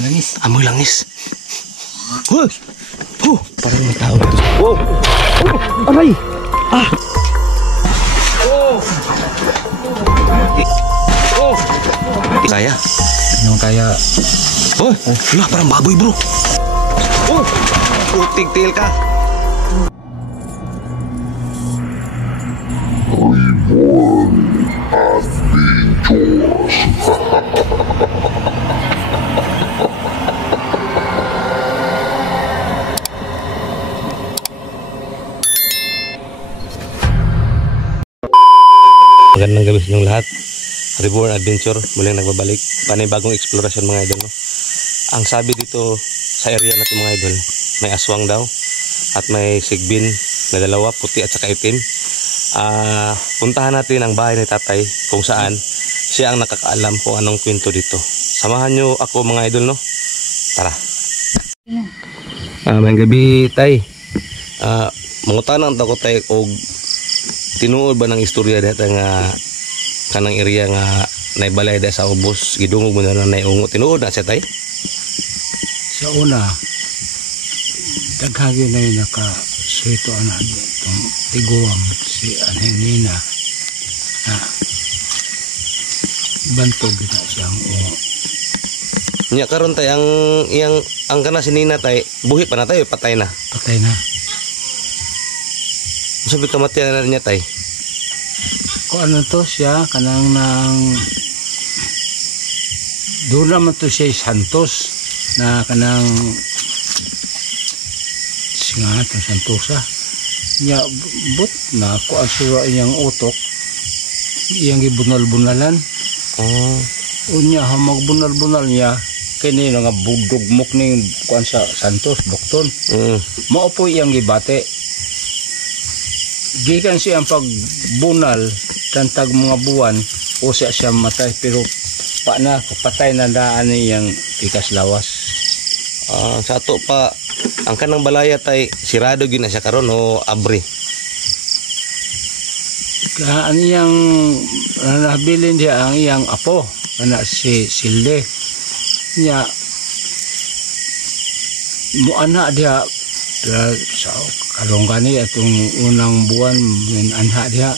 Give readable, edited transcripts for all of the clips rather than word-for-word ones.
Langis. Amoy langis. Parang may tao dito. Aray! Kaya? Anong kaya? Wala, parang baboy bro. Putik tail ka. Magandang gabi sa inyong lahat. Reborn Adventure muling nagbabalik. Panibagong eksplorasyon mga idol, no? Ang sabi dito sa area na ito mga idol, may aswang daw at may sigbin na dalawa, puti at saka itim. Puntahan natin ang bahay ni tatay kung saan siya ang nakakaalam kung anong kwento dito. Samahan nyo ako mga idol, no? Tara. May gabi tay. Mangutanan ako tay og tinuod ba ng istorya dito nga kanang area nga naibalay da sa ubos gidungog mo na naiungo tinuod na siya tay? Sa una, daghagi na yung nakasuito na itong tiguang si Anheng Nina na bantog na siyang Nya karon tay ang kana si Nina tay buhi pa na tayo patay na. Patay na. Sabi kamatian na niya tay. Kung ano to siya kanang nang doon naman to siya Santos na kanang singa to Santosa niya but na ko asura iyang utok iyang gibunal-bunalan. Unya ha magbunal-bunal niya kini nga budugmok ning kuan sa Santos Bukton. Mao po iyang gibate. Gikan siya ang pagbunal tantag mga buwan o siya matay pero pa na patay na daan niyang tikas lawas. Sa ato pa ang kanang balaya tay sirado gyud na siya karon o abri. Ano yang nabilin dia ang iyang apo ana si Silde niya mo ana dia sa karong gani atong unang buwan min anha dia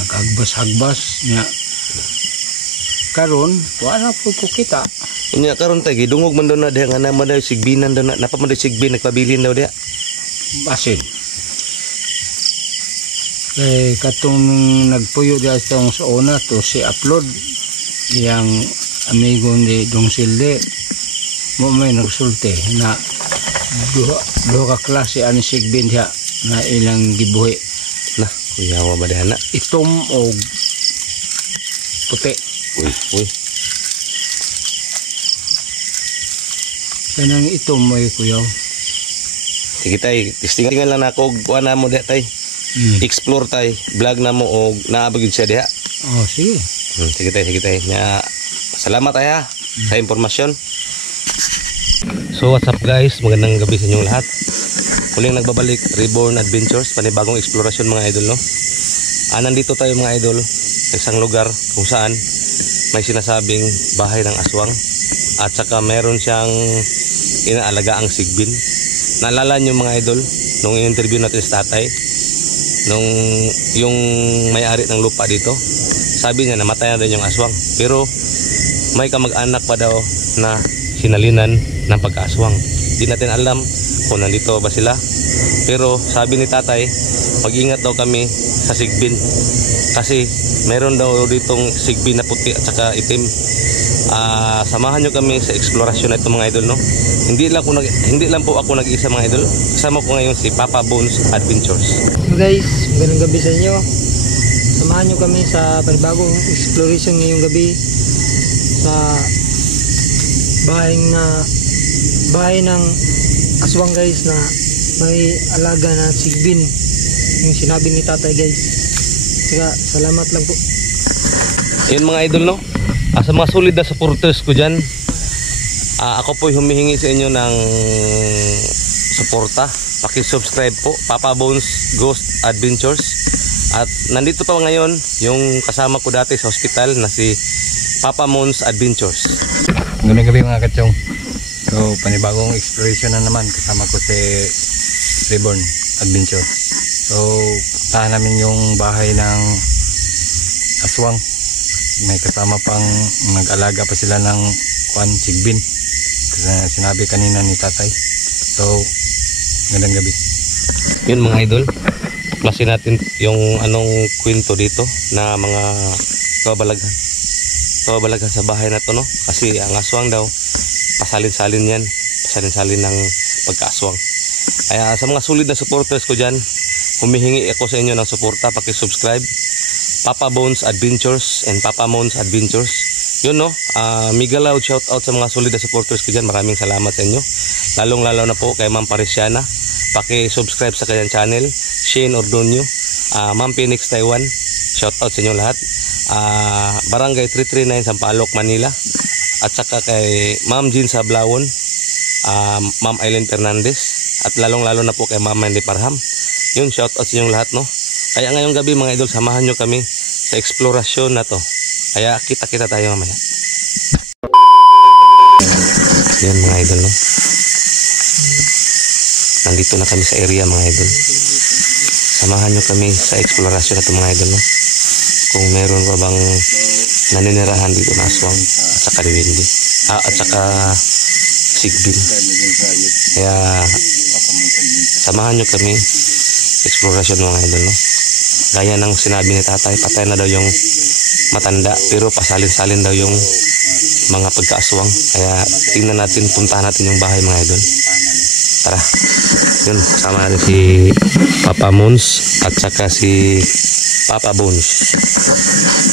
nagagbas-hagbas niya karon wala po ko kita. Unya karon tay gidungog man daw na diha nga naman daw sigbinan daw na napaman daw sigbin nagpabilin daw diha. Basin. Katong nagpuyo diha tong sa una to si upload yang amigo ni Dong Silde mo may nagsulti na duha ka klase ani sigbin diha na ilang gibuhi. Nah, kuyawa ba diha na? Itom o puti. Uy. Kanang itom may kuyaw. Sige tay, tistingan lang nako og kuan na mo diha tay. Explore tay, vlog na mo og naabot gyud siya diha. Oh, sige. Sige tay. Nya salamat tay ha sa impormasyon. So what's up guys, magandang gabi sa inyong lahat. Muling nagbabalik Reborn Adventures, panibagong eksplorasyon mga idol, no? Nandito tayo mga idol sa isang lugar kung saan may sinasabing bahay ng aswang at saka meron siyang inaalagaang sigbin. Naalala nyo mga idol nung in-interview natin sa tatay, nung yung may-ari ng lupa dito, sabi niya namatay na din yung aswang pero may kamag-anak pa daw na sinalinan ng pagkaaswang. Di natin alam kung nandito ba sila pero sabi ni tatay mag-ingat daw kami sa sigbin kasi meron daw ditong sigbin na puti at saka itim. Samahan nyo kami sa eksplorasyon na ito mga idol, no? Hindi lang po ako nag-iisa mga idol, kasama ko ngayon si Papa Bones Adventures. So guys, magandang gabi sa inyo. Samahan nyo kami sa panibagong exploration ngayong gabi sa bahay ng aswang guys na may alaga na sigbin yung sinabi ni tatay guys. Saka salamat lang po. Yun mga idol, no? Sa mga solid na supporters ko dyan, ako po humihingi sa inyo ng suporta. Paki-subscribe po, Papa Bones Ghost Adventures. At nandito pa ngayon yung kasama ko dati sa hospital na si Papa Mons Adventures. Magandang gabi mga kachong. So panibagong exploration na naman, kasama ko si Reborn Adventure. So puntahan namin yung bahay ng aswang. May kasama pang nag-alaga pa sila ng sigbin, kasi sinabi kanina ni tatay. So magandang gabi. Yun mga idol, tuklasin natin yung anong kwento dito na mga kababalaghan sa bahay na to, no? Kasi ang aswang daw pasalin-salin yan, pasalin-salin ng pagkaaswang. Kaya sa mga solid na supporters ko dyan, humihingi ako sa inyo ng suporta. Paki-subscribe Papa Bones Adventures and Papa Mons Adventures. Yun, no, mega loud shout out sa mga solid na supporters ko dyan. Maraming salamat sa inyo, lalong lalo na po kay Ma'am Parisiana. Paki-subscribe sa kanyang channel, Shane Ordonio, Ma'am Phoenix Taiwan, shout out sa inyo lahat. Barangay 339 Sampaloc, Manila. At saka kay Ma'am Jean Sablawon, Ma'am Aileen Fernandez, at lalong lalo na po kay Ma'am Mandy Parham. Yun, shout out sa inyong lahat, no. Kaya ngayong gabi mga idol, samahan nyo kami sa eksplorasyon na to. Kaya kita-kita tayo mamaya. Yan mga idol, no. Nandito na kami sa area mga idol. Samahan nyo kami sa eksplorasyon na to mga idol, no. Kung meron pa bang naninirahan dito na aswang at saka diwindi, at saka sigbin. Kaya samahan nyo kami sa eksplorasyon mga idol, no. Gaya ng sinabi ni tatay, patay na daw yung matanda, pero pasalin-salin daw yung mga pagkaaswang. Kaya tingnan natin, puntahan natin yung bahay mga idol. Tara. Yun, sama natin si Papa Mons at saka si Papa Bones.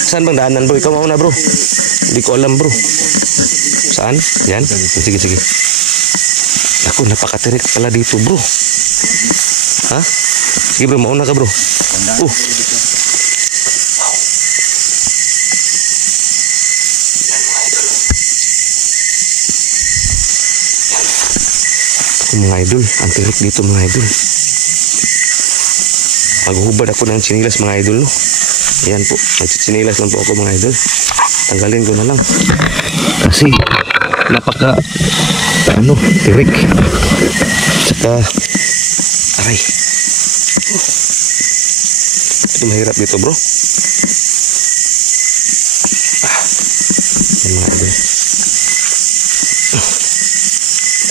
Saan bang daanan bro? Ikaw mauna bro. Hindi ko alam bro. Saan? Yan? Sige, sige. Ako, napakatirik pala dito bro. Ha? Sige bro, mauna ka bro. Wow. Mga idol, ang tirik dito mga idol. Maghuhubad ako ng chinilas mga idol, no. Ayan po, nagchinilas lang po ako mga idol. Tanggalin ko na lang kasi napaka tirik. Saka aray, ito mahirap dito bro. Yan mga idol,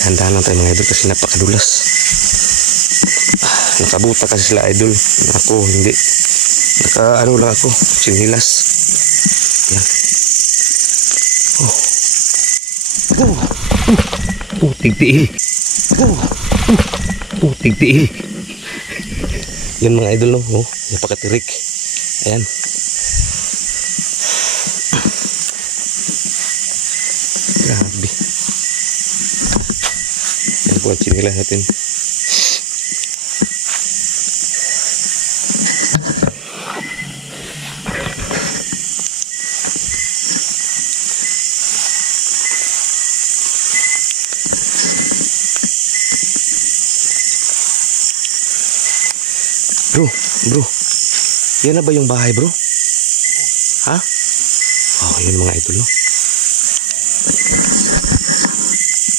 dahan-dahan lang tayo mga idol kasi napakadulas. Nakabuta kasi sila idol. Ako hindi. Lang ako, chinilas. Yan. Tigtiil. Tigtiil. Yan mga idol, no. Napakatirik. Ayan. Grabe. Yan po ang chinilas natin. Bro, yan na ba yung bahay bro? Ha? Oh, yun mga idol, no?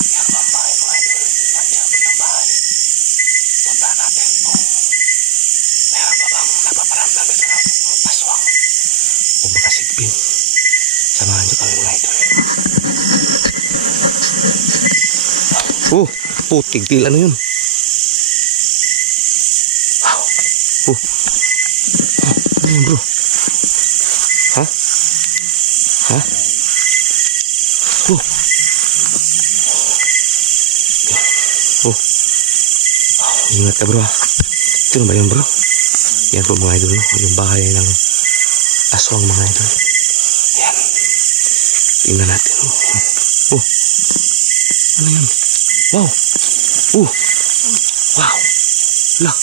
Yan ba ang bahay mga idol? Nandiyan ba yung bahay? Punta natin kung meron pa bang napaparamdam ito na aswang o makasigbin. Samahan nyo kami mga idol. Tigtil, ano yun? Ano yun bro? Ha? Ingat ka bro. Ito na ba yun bro? Yan po mga idol, no? Yung bahay ng aswang mga idol. Yan. Tingnan natin. Ano yun? Wow. Wow. Lah.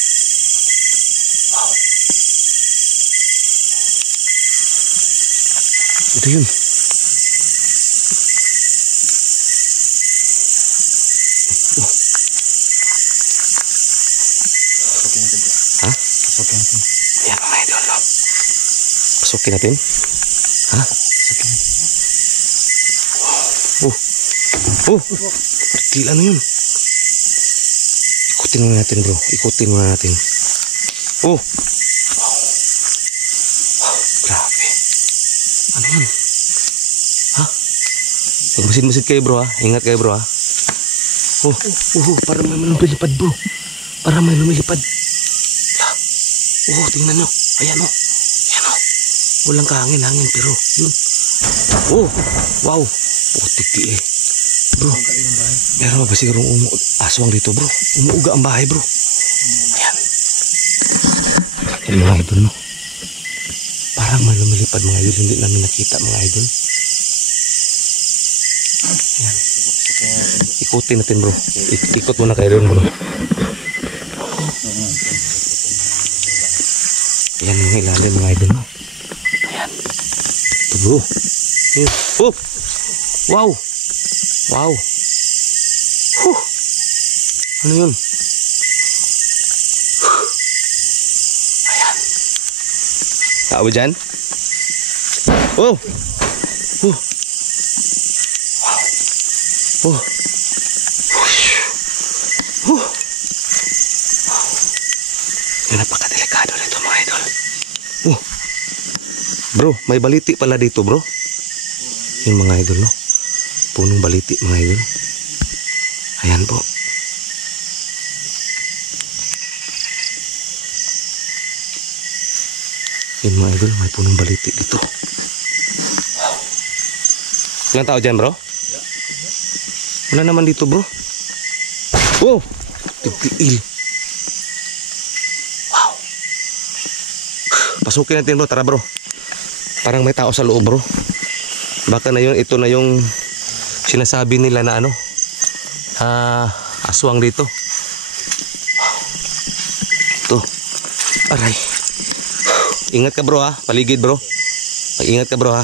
Ito yun. Ha? Pasukin natin. Ayan mga idol, no? Pasukin natin? Ha? Pasukin natin. Oh. Kecil ano yun? Ikutin muna natin bro. Ikutin muna natin. Oh. Wow. Grabe. Ano yun? Ha? Magmasid-masid kayo bro ha. Ingat kayo bro ha. Oh. Parang may lumilipad bro. Parang may lumilipad. Oh, tingnan nyo. Ayan o. Walang kahangin-hangin pero yun. Oh, wow. Putik eh. Bro, meron ba sigurong aswang dito bro? Umuuga ang bahay bro. Ayan. Ayan mga idol no. Parang may lumilipad mga idol. Hindi namin nakita mga idol. Ayan. Ikutin natin bro. Ikot muna kayo doon bro. Ayan yung ilalim mga idol no. Ayan. Ito bro. Ayan. Oh! Wow! Wow! Huh! Ano yun? Ayan. Tao ba dyan? Oh! Wow! Oh! Yan, napakadelikado nito mga idol. Oh! Bro, may baliti pala dito bro. Yung mga idol no. Punong baliti mga idol. Ayan po. Yung mga idol, may punong baliti dito. Ilang tao dyan bro? Wala naman dito bro. Oh! Tigtiil. Wow. Pasukin natin bro, tara bro. Parang may tao sa loob bro. Baka na yun, ito na yung sinasabi nila na ano, aswang dito. Wow. Ito. Aray. Ingat ka bro ha, paligid bro. Ingat ka bro ha.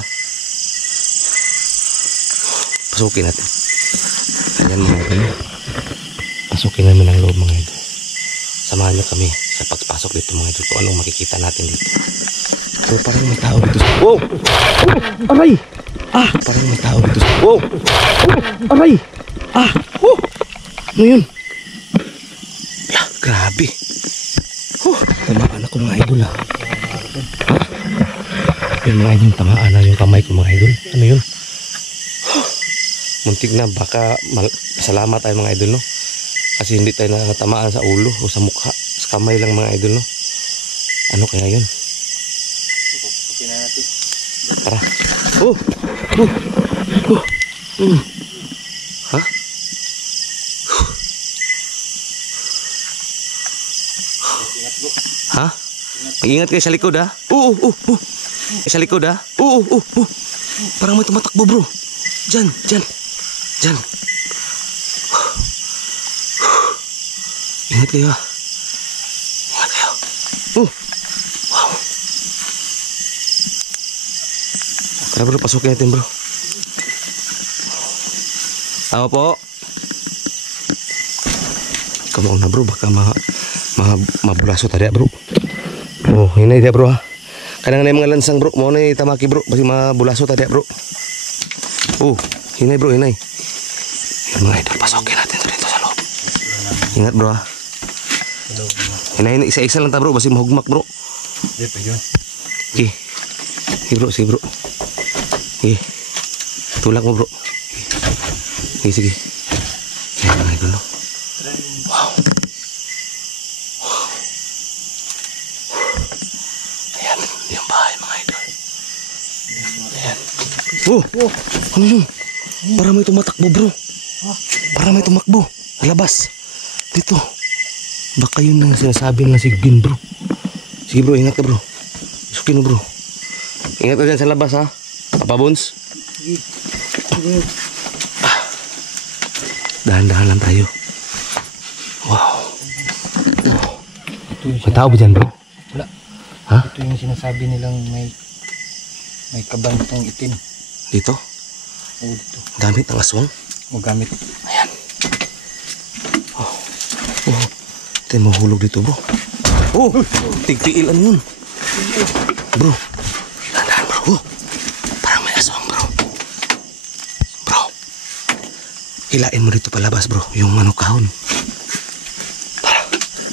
Pasukin natin. Ayan mga idol. Pasukin namin ang loob mga idol. Samahan nyo kami sa pagpasok dito mga idol kung anong makikita natin dito. So parang may tao dito. Wow! Aray! Parang may tao dito. Wow! Aray! Ano yun? Grabe. Tamaan ako mga idol Yung mga idol, tamaan na yung kamay ko mga idol. Ano yun? Muntik na, baka salamat tayo mga idol no. Kasi hindi tayo natamaan sa ulo o sa mukha. Sa kamay lang mga idol no. Ano kaya yun? Tara. Ha? Ha? Mag-ingat kayo sa likod ha. Sa likod ha. Parang may tumatakbo bro. Diyan. Ingat kayo ha. Wow. Tara bro, pasukin natin bro. Tama po. Come on na bro, baka mabulaso tadi bro. Oh, ini dia bro ha. Kadang na mga lansang bro, mo na tamaki bro, basi mabulaso tadi bro. Oh, ini bro, ini. Mga idol, pasukin natin dito sa loob. Ingat bro ha. Ini isa-isa lang ta bro, basi mahugmak bro. Sige bro. Sige. Tulak mo bro. Sige. Ayan mga idol no. Wow. Ayan, yung bahay mga idol. Ayan. Ano yun? Parang may tumatakbo bro. Parang may tumakbo. Labas. Dito. Baka yun ang sinasabi ng sigbin bro. Sige bro, ingat ka bro. Sukin mo bro. Ingat ka dyan sa labas ha. Papa Bones. Sige. Dahan-dahan lang tayo. Wow. May tao ba dyan bro? Wala. Ha? Ito yung sinasabi nilang may kabantong itim. Dito? Oo, dito. Gamit ng aswang? Magamit. Ayan. Ito yung mahulog dito bro. Tigtiil ano yun? Bro. Dahan-dahan bro. Parang may aswang bro. Bro. hilain mo dito palabas bro, yung ano kahon. Tara,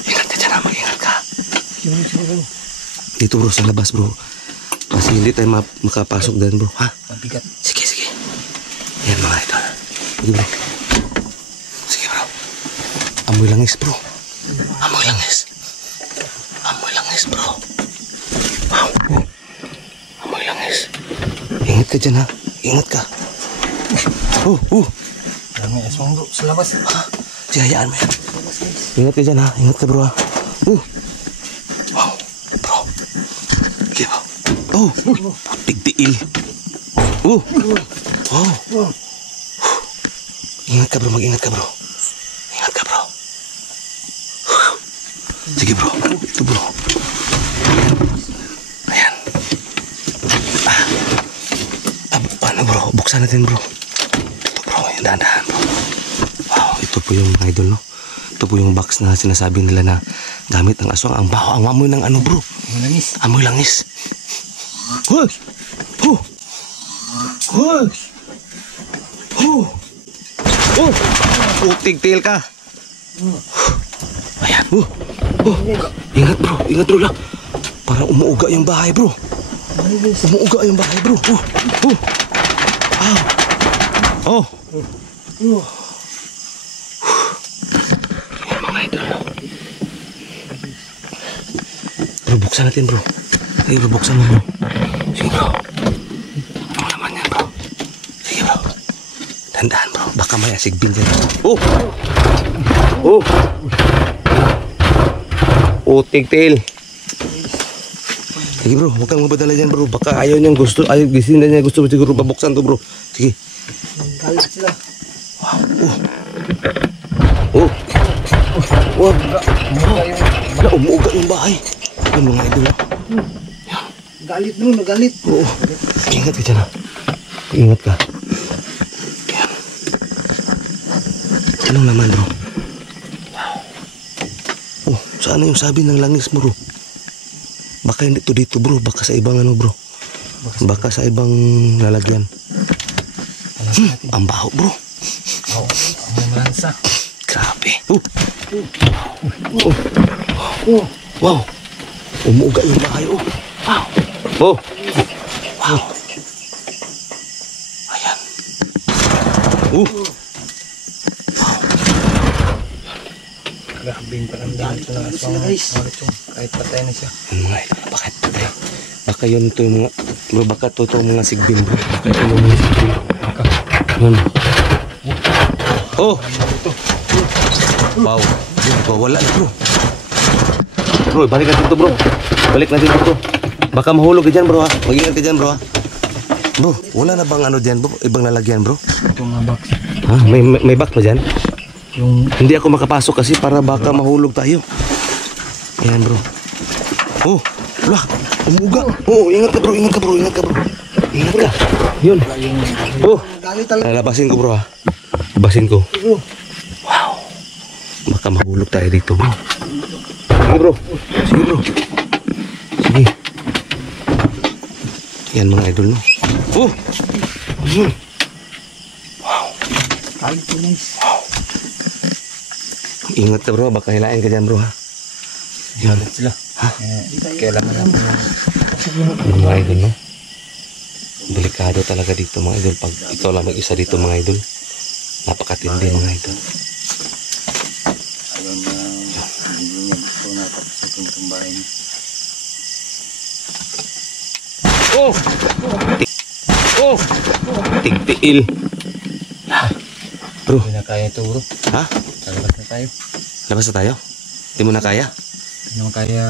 ingat ka dyan ha, mag-ingat ka. Dito bro, sa labas bro. Kasi hindi tayo makapasok din bro, ha? Mabigat. Sige, sige. Yan mga idol. Sige bro. Sige bro. Amoy langis bro. Amoy langis. Amoy langis bro. Wow. Amoy langis. Ingat ka dyan ha. Ingat ka. Dami aswang bro sa labas. Ha? Hayaan mo yan. Ingat ka dyan ha. Ingat ka bro ha. Wow. Bro. Sige bro. Tigtiil. Wow. Ingat ka bro. Mag-ingat ka bro. Ingat ka bro. Sige bro. Ito bro. Ayan. Paano bro? Buksan natin bro. Ito bro. Yung dahan-dahan bro. Wow. Ito po yung mga idol no. Ito po yung box na sinasabi nila na gamit ng aswang. Ang baho. Ang amoy ng ano bro. Amoy langis. Amoy langis. Hush! Huh! Hush! Huh! Tigtil ka. Ayan. Ingat bro. Ingat bro lang. Parang umuuga yung bahay bro. Umuuga yung bahay bro. Ayan mga idol. Bro, buksan natin bro. Sige bro, buksan mo bro. Sige bro. Ano naman yan bro? Sige bro. Tandaan bro, baka may asigbin dyan. Tigtil. Sige bro, huwag kang mabadala dyan bro. Baka ayaw niyang gusto, gising na niya gusto siguro babuksan to bro. Sige. Galit sila. Wala, umuuga yung bahay. Yung mga idol. Galit bro, nagalit. Oo. Ingat ka dyan ha. Ingat ka. Yan. Anong naman bro? Saan yung sabi ng langis mo bro? Baka hindi to dito bro. Baka sa ibang ano bro. Baka sa ibang lalagyan. Ang baho bro. Ang malansa. Grabe. Wow. Umuuga yung bahay Wow. Wow. Ayan. Grabe yung paramdam ito ng aswang. Kahit patay na siya. Mga idol, bakit patay? Baka yun ito yung mga... Baka ito yung mga sigbin bro. Baka ito yung mga sigbin. Yun. Wow. Wala na bro. Bro, balik natin ito bro. Balik natin ito. Baka mahulog ka dyan bro ha. Mag-ingat ka dyan bro ha. Bro, wala na bang ano dyan bro? Ibang lalagyan bro? Ito nga box. Ha? May box pa dyan? Yung Hindi ako makapasok kasi para baka mahulog tayo. Ayan bro. Wala. Umuga. Ingat ka bro. Ingat ka bro. Ingat ka bro. Ingat ka. Yun. Labasin ko bro ha. Labasin ko. Wow. Baka mahulog tayo dito bro. Sige bro. Sige bro. Sige. Yan mga idol no. Wow. Wow. Ingat ka bro. Baka hilain ka dyan bro ha. Yan. sila. Ha? Kailangan natin Yung mga idol no. Delikado talaga dito mga idol. Pag ikaw lang mag-isa dito mga idol. Napakatindi mga idol. Ayaw na hindi niya gusto na tapusin itong bahay niya. Tigtiil. Bro. Hindi na kaya ito bro. Ha? Lalabas na tayo. Labas na tayo? Hindi mo na kaya? Hindi naman kaya.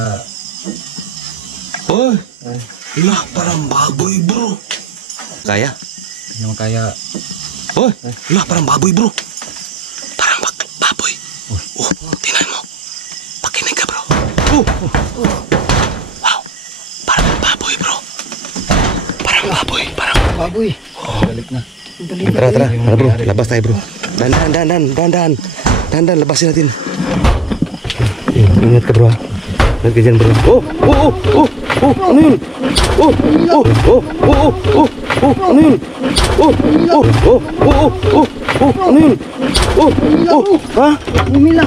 Lah, parang baboy bro. Kaya? Hindi naman kaya. Lah, parang baboy bro. Parang baboy. Tingnan mo. Pakinig ka bro. Wow. Parang baboy bro. Parang baboy. Baboy. Balik na. Tara bro. Labas tayo bro. Dandan. Labasin natin. Ingat ka bro. Ingat ka dyan bro. Ano yun? Ano yun? Oh, ano yun? Oh, oh, ha? Humila.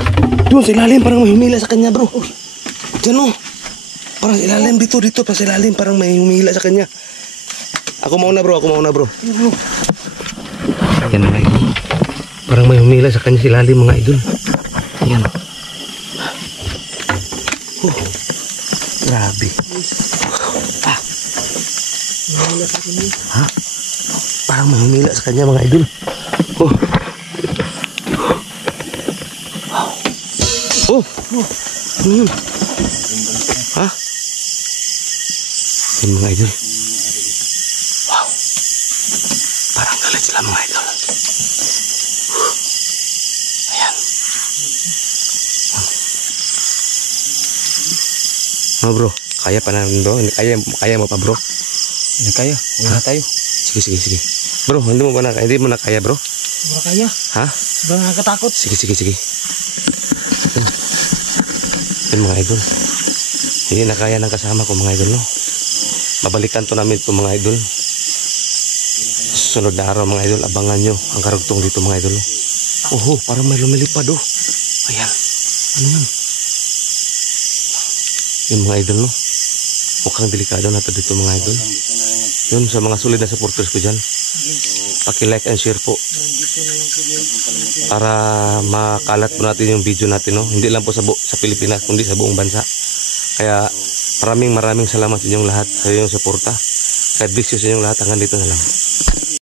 Doon sa ilalim, parang may humila sa kanya, bro. Diyan, oh. Parang sa ilalim, dito, parang sa ilalim, parang may humila sa kanya. Ako mauna, bro. Yan, mga idol. Parang may humila sa kanya sa ilalim, mga idol. Yan. Oh, grabe. Ah. Ha? Parang may humila sa kanya, mga idol. Oh. Oh. Ano yun? Ha? Yan, mga idol. Wow. Parang galit sila, mga idol. Ayan. Ano, bro? Kaya pa namin, bro? Kaya mo pa, bro? Hindi kaya. Uwi na tayo. Sige. Bro, hindi mo na kaya, bro? Wala kaya. Ha? Sobrang nakakatakot. Sige. Yan, mga idol. Hindi na kaya ng kasama ko, mga idol, no? Babalikan to namin to, mga idol. Susunod na araw, mga idol, abangan nyo ang karugtong dito, mga idol, no? Oho, parang may lumilipad, oh. Ayan. Ano yun? Yun, mga idol, no? Mukhang delikado na to dito, mga idol. Yun, sa mga solid na supporters ko dyan, paki-like and share po para makalat po natin yung video natin, no? Hindi lang po sa Pilipinas, kundi sa buong bansa. Kaya maraming salamat sa inyong lahat sa inyong suporta. God bless you sa inyong lahat. Hanggang dito na lang.